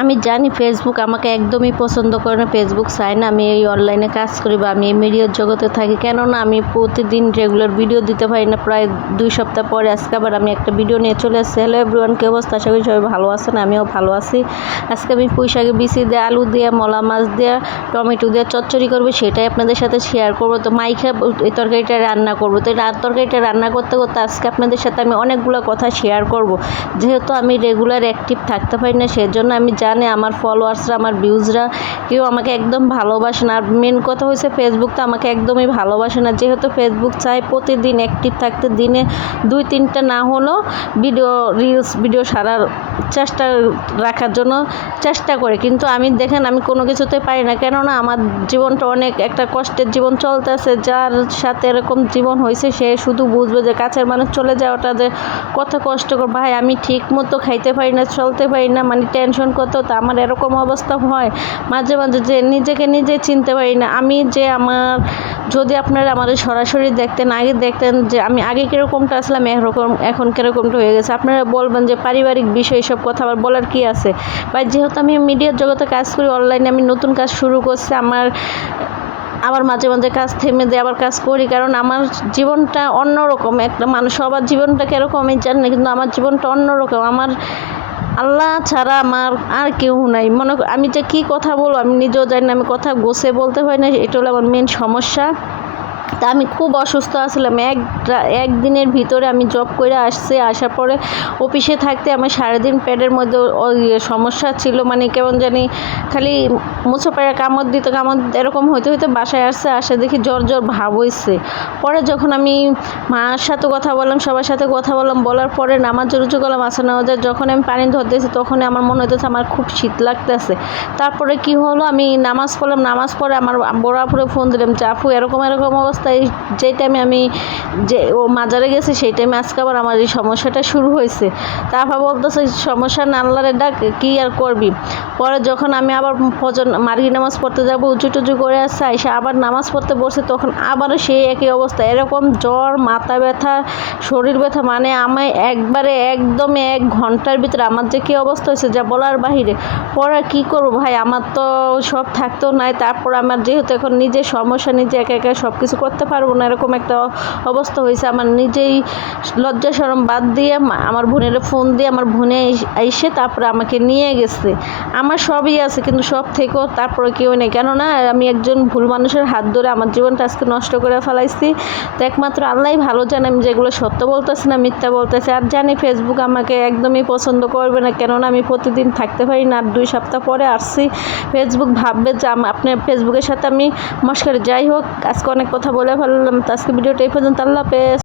আমি জানি ফেসবুক আমাকে একদমই পছন্দ করে না, ফেসবুক চাই না। আমি এই অনলাইনে কাজ করি বা আমি এই মিডিয়ার জগতে থাকি, কেননা আমি প্রতিদিন রেগুলার ভিডিও দিতে পারি না। প্রায় 2 সপ্তাহ পরে আজকে আবার আমি একটা ভিডিও নিয়ে চলে আসছি। হ্যালো এভরিওয়ান, কী অবস্থা? আশা করি সবাই ভালো আছেন, আমিও ভালো আছি। আজকে আমি পুঁই শাকে বিচি দিয়ে, আলু দিয়ে, মলা মাছ দিয়ে, টমেটো দিয়ে চচ্চড়ি করবো, সেটাই আপনাদের সাথে শেয়ার করবো। তো মাইখা এই তরকারিটা রান্না করবো। তো এই তরকারিটা রান্না করতে করতে আজকে আপনাদের সাথে আমি অনেকগুলো কথা শেয়ার করব। যেহেতু আমি রেগুলার অ্যাক্টিভ থাকতে পারি না, সেজন্য আমি জানি আমার ফলোয়ার্সরা, আমার ভিউজরা কেউ আমাকে একদম ভালোবাসে না। আর মেন কথা হয়েছে ফেসবুক তো আমাকে একদমই ভালোবাসে না। যেহেতু ফেসবুক চাই প্রতিদিন অ্যাক্টিভ থাকতে, দিনে 2-3টা না হলেও রিলস ভিডিও সারার চেষ্টা রাখার জন্য চেষ্টা করে, কিন্তু আমি দেখেন আমি কোনো কিছুতে পারি না। কেননা আমার জীবনটা অনেক একটা কষ্টের জীবন চলতেছে। যার সাথে এরকম জীবন হয়েছে সে শুধু বুঝবে যে কাছের মানুষ চলে যাওয়াটা যে কত কষ্টকর। ভাই আমি ঠিক মতো খাইতে পারি না, চলতে পারি না, মানে টেনশন কত। তা আমার এরকম অবস্থা হয় মাঝে মাঝে যে নিজেকে নিজে চিনতে পারি না। আমি যে আমার, যদি আপনারা আমাদের সরাসরি দেখতেন, আগে দেখতেন যে আমি আগে কীরকমটা আসলাম, এখন কীরকমটা হয়ে গেছে। আপনারা বলবেন যে পারিবারিক বিষয় সব কথা আবার বলার কি আছে। বা যেহেতু আমি মিডিয়ার জগতে কাজ করি, অনলাইনে আমি নতুন কাজ শুরু করছি, আবার মাঝে মাঝে কাজ থেমে দিয়ে আবার কাজ করি, কারণ আমার জীবনটা অন্যরকম। একটা মানুষ সবার জীবনটা কীরকম আমি জানি না, কিন্তু আমার জীবনটা অন্যরকম। আমার আল্লাহ ছাড়া আমার আর কেউ নাই। আমি যে কী কথা বলবো আমি নিজেও জানি না, আমি কথা গোছে বলতে পারি না, এটা হলো আমার মেন সমস্যা। তা আমি খুব অসুস্থ আসলাম। একদিনের ভিতরে আমি জব করে আসছি, আসার পরে অফিসে থাকতে আমার সারাদিন পেটের মধ্যে সমস্যা ছিল, মানে কেমন জানি খালি মুছো পায়ে কামড় দিত, এরকম হইতে হইতে বাসায় আসে দেখি জ্বর ভাব হয়েছে। পরে যখন আমি মার সাথে কথা বললাম, সবার সাথে কথা বললাম, বলার পরে নামাজ রুজু করলাম, আসা নামাজের যখন আমি পানি ধরতেছি তখন আমার মনে হইতেছে আমার খুব শীত লাগতেছে। তারপরে কি হলো, আমি নামাজ পড়লাম, নামাজ পড়ে আমার বড় আপুরে ফোন দিলাম যে আপু এরকম অবস্থায়, যে টাইমে আমি যে ও মাজারে গেছে সেই টাইমে আজকে আবার আমার এই সমস্যাটা শুরু হয়েছে। তারপর বলতেছে সমস্যা না, আল্লাহরে ডাক, কী আর করবি। পরে যখন আমি আবার মাগরিব নামাজ পড়তে যাবো, উঁচু টুচু করে আসছে, এসে আবার নামাজ পড়তে বসে, তখন আবারও সেই একই অবস্থা, এরকম জ্বর, মাথা ব্যথা, শরীর ব্যথা, মানে আমি একবারে একদমই 1 ঘন্টার ভিতরে আমার যে কী অবস্থা হয়েছে যা বলার বাহিরে। পরে কী করবো ভাই, আমার তো সব থাকতেও নাই। তারপর আমার যেহেতু এখন নিজের সমস্যা, নিজে একা একা সব কিছু করতে পারবো না, এরকম একটা অবস্থা হয়েছে। আমার নিজেই লজ্জা শরম বাদ দিয়ে আমার বোনের ফোন দিয়ে আমার বোনে এসে তারপরে আমাকে নিয়ে গেছে। আমার সবই আছে কিন্তু সব থেকেও তারপরে কেউ নেই, কেননা আমি একজন ভুল মানুষের হাত ধরে আমার জীবনটা আজকে নষ্ট করে ফেলাইছি। তো একমাত্র আল্লাহই ভালো জানে আমি যেগুলো সত্য বলতেছি না মিথ্যা বলতেছি। আর জানি ফেসবুক আমাকে একদমই পছন্দ করবে না, কেননা আমি প্রতিদিন থাকতে পারি না। আর 2 সপ্তাহ পরে আসছি, ফেসবুক ভাববে যে আপনার ফেসবুকের সাথে আমি মস্করা। যাই হোক, আজকে অনেক কথা বলে ফেললাম। তো আজকে ভিডিওটা এই পর্যন্ত। আল্লাহ হাফেজ।